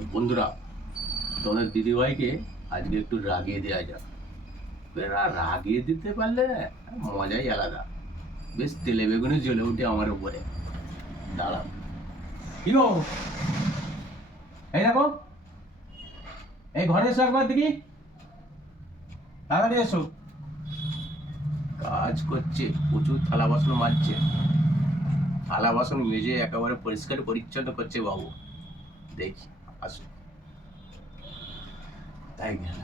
তো বন্ধুরা, তোমাদের দিদিভাইকে আজকে একটু রাগিয়ে দেওয়া যাক। এরা রাগিয়ে দিতে পারলে মজাই আলাদা। বেশ তেলে বেগুনে জ্বলে উঠে আমার উপরে। দাঁড়াও, কি গো, এই দেখো, এই ঘরে এসো একবার দেখি, তাড়াতাড়ি এসো। কাজ করছে, প্রচুর থালা বাসন মাজছে, থালা বাসন মেজে একেবারে পরিষ্কার পরিচ্ছন্ন করছে বাবু। দেখি, আসো। তাই গেল।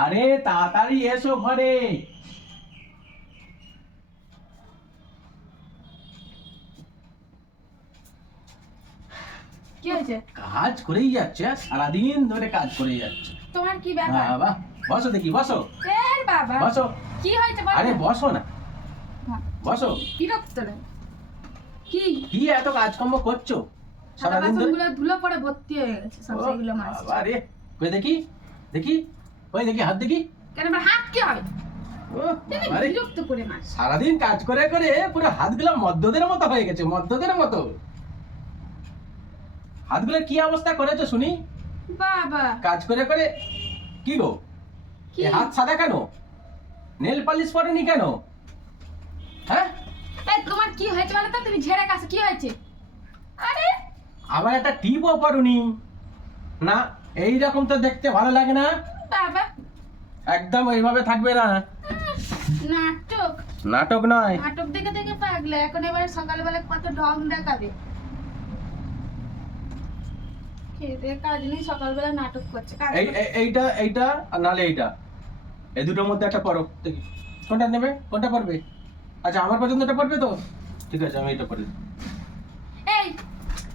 আরে তাড়াতাড়ি এসো ঘরে। কি হয়েছে? কাজ করেই যাচ্ছে, সারাদিন ধরে কাজ করেই যাচ্ছে। তোমার কি ব্যাপার? বাবা, বসো দেখি, বসো। এর বাবা, বসো। কি হয়েছে বলো? আরে বসো না, বসো। বিরক্ত রে। কি কি এত কাজকর্ম করছো সারাদিন ধরে? বাসনগুলো ধুলো পড়ে ভর্তি হয়ে গেছে, সব সেগুলো মাছ। আরে কই দেখি, দেখি, কই দেখি, হাত দেখি। কেন আমার হাত কি হয়? ও আরে, বিরক্ত করে মাছ। সারাদিন কাজ করে করে পুরো হাতগুলো মদ্যদের মতো হয়ে গেছে, মদ্যদের মতো। হাতগুলোর কি অবস্থা করেছো শুনি? বাবা, কাজ করে করে। কি গো, কি? এই হাত সাদা কেন? নেল পালিশ পরেনি কেন? হ্যাঁ, এই তোমার কি হয়েছে বলো তো? তুমি ঝেড়ে কাছে কি হয়েছে? আরে আবার একটা টিপও পরনি না। এই রকম তো দেখতে ভালো লাগে না। বাবা, একদম এইভাবে থাকবে না। নাটক নাটক নয়। নাটক দেখে দেখে পাগলে। এখন এবারে সকালবেলা কত ঢং দেখাবে। খেতে কাজ নেই, সকালবেলা নাটক করছে। কাজ এইটা এইটা আর নালে এইটা, এই দুটোর মধ্যে একটা পরো দেখি। কোনটা নেবে, কোনটা পরবে? আচ্ছা, আমার পছন্দটা পরবে তো? ঠিক আছে, আমি এটা পরে দিই। এই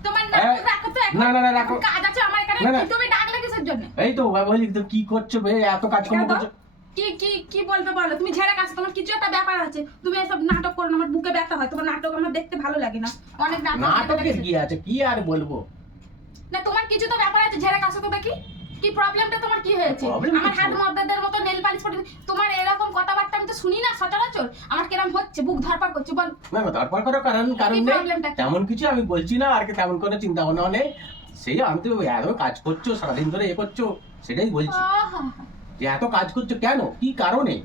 তোমার নাটক রাখো তো এখন। না না না, রাখো। কাজ আছে আমার এখানে। না, না। কি তুমি ডাকলে কিসের জন্য? এই তো বলি তো, কি করছো বে, এত কাজকর্ম কেন তো? করছো? কি কি কি বলবে বলো? তুমি ঝেড়ে কাছে, তোমার কিছু একটা ব্যাপার আছে। তুমি এসব নাটক করো না, আমার বুকে ব্যথা হয়। তোমার নাটক আমার দেখতে ভালো লাগে না। অনেক নাটকের কি আছে, কি আর বলবো? না, তোমার কিছু তো ব্যাপার আছে। ঝেড়ে কাছে তো দেখি। কি প্রবলেমটা তোমার কি হয়েছে? Problem আমার কিছু হাত না। মর্দাদের মতো নেল পালিশ পড়ে। তোমার এরকম কথাবার্তা আমি তো শুনি না সচরাচর। আমার কেরাম হচ্ছে, বুক ধরপড় করছে। বল না না, তারপর করো, কারণ কি নেই প্রবলেমটা? তেমন কিছু আমি বলছি না, আর কি তেমন কোনো চিন্তা ভাবনা নেই। সেই আমি তো এত কাজ করছো, সারাদিন ধরে করছো, সেটাই বলছি। যে এত কাজ করছো কেন, কি কারণে?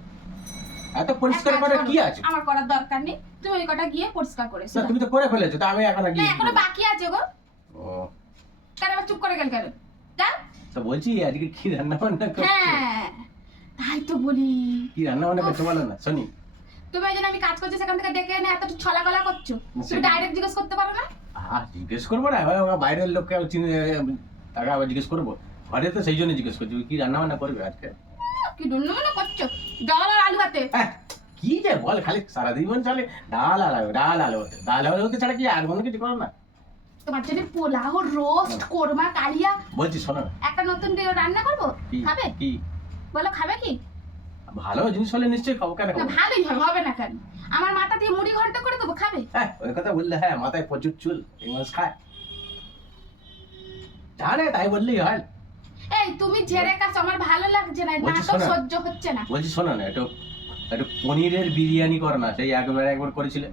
এত পরিষ্কার করে কি আছে? আমার করার দরকার নেই। তুমি ওই কটা গিয়ে পরিষ্কার করে এসো। না, তুমি তো করে ফেলেছো, তা আমি এখন না, গিয়ে এখনো বাকি আছে গো। ও, কেন আবার চুপ করে গেল কেন? যাও। তো বলছি আজকে কি রান্না বান্না করছো? হ্যাঁ, তাই তো বলি। কি রান্না বান্না করছো বলো না শুনি। তুমি ওই জন্য আমি কাজ করছি সেখান থেকে ডেকে এনে এত ছলা গলা করছো। তুমি ডাইরেক্ট জিজ্ঞেস করতে পারো না? জিজ্ঞেস করবো না, এবার আমার বাইরের লোককে চিনে, তাকে আবার জিজ্ঞেস করবো। ঘরে তো সেই জন্য জিজ্ঞেস করছি, কি রান্না বান্না করবে আজকে? কি দুন্ন মনে করছো? ডাল আর আলু ভাতে। কি যে বল, খালি সারাদিন চলে ডাল আলো, ডাল আলো হতে, ডাল আলো হতে ছাড়া কি আর কোনো কিছু করো না? তোমার জন্য পোলাও, রোস্ট, কোরমা, কালিয়া। বলছি শোনো না, একটা নতুন রান্না করবো। কি খাবে? কি বলো খাবে কি? ভালো জিনিস হলে নিশ্চয়ই খাবো, কেন না, খাবো? ভালোই হবে, হবে না কেন? আমার মাথা দিয়ে মুড়ি ঘন্ট করে দেবো, খাবে? ওই কথা বললে হ্যাঁ, মাথায় প্রচুর চুল, এই মানুষ খায় জানে, তাই বললেই হয়। এই তুমি ঝেড়ে কাছে, আমার ভালো লাগছে না, বলছি নাটক শোনো। সহ্য হচ্ছে না। বলছি শোনো না, একটু একটু পনিরের বিরিয়ানি করো না, সেই একবার করেছিলে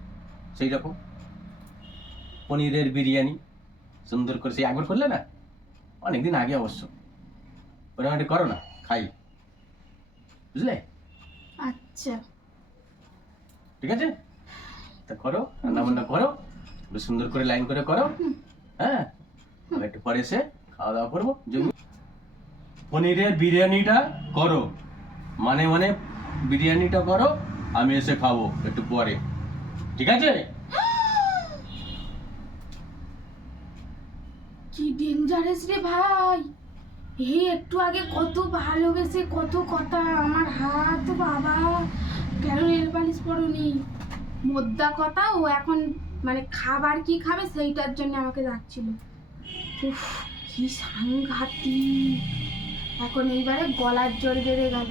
সেই রকম। পনিরের বিরিয়ানি সুন্দর করে সেই একবার করলে না, অনেকদিন আগে অবশ্য। মোটামুটি করো না, খাই, বুঝলে? আচ্ছা, ঠিক আছে, তা করো, রান্না বান্না করো, একটু সুন্দর করে লাইন করে করো। হ্যাঁ, আমি একটু পরে এসে খাওয়া দাওয়া করবো জমি। পনিরের বিরিয়ানিটা করো, মানে মানে বিরিয়ানিটা করো, আমি এসে খাবো একটু পরে, ঠিক আছে? কি ডেঞ্জারাস রে ভাই! এই একটু আগে কত ভালোবেসে কত কথা, আমার হাত বাবা, কেন নেল পালিশ পরনি? মোদ্দা কথা, ও এখন মানে খাবার কি খাবে সেইটার জন্য আমাকে ডাকছিল। উফ, কি সাংঘাতিক! এখন এইবারে গলার জোর বেড়ে গেল।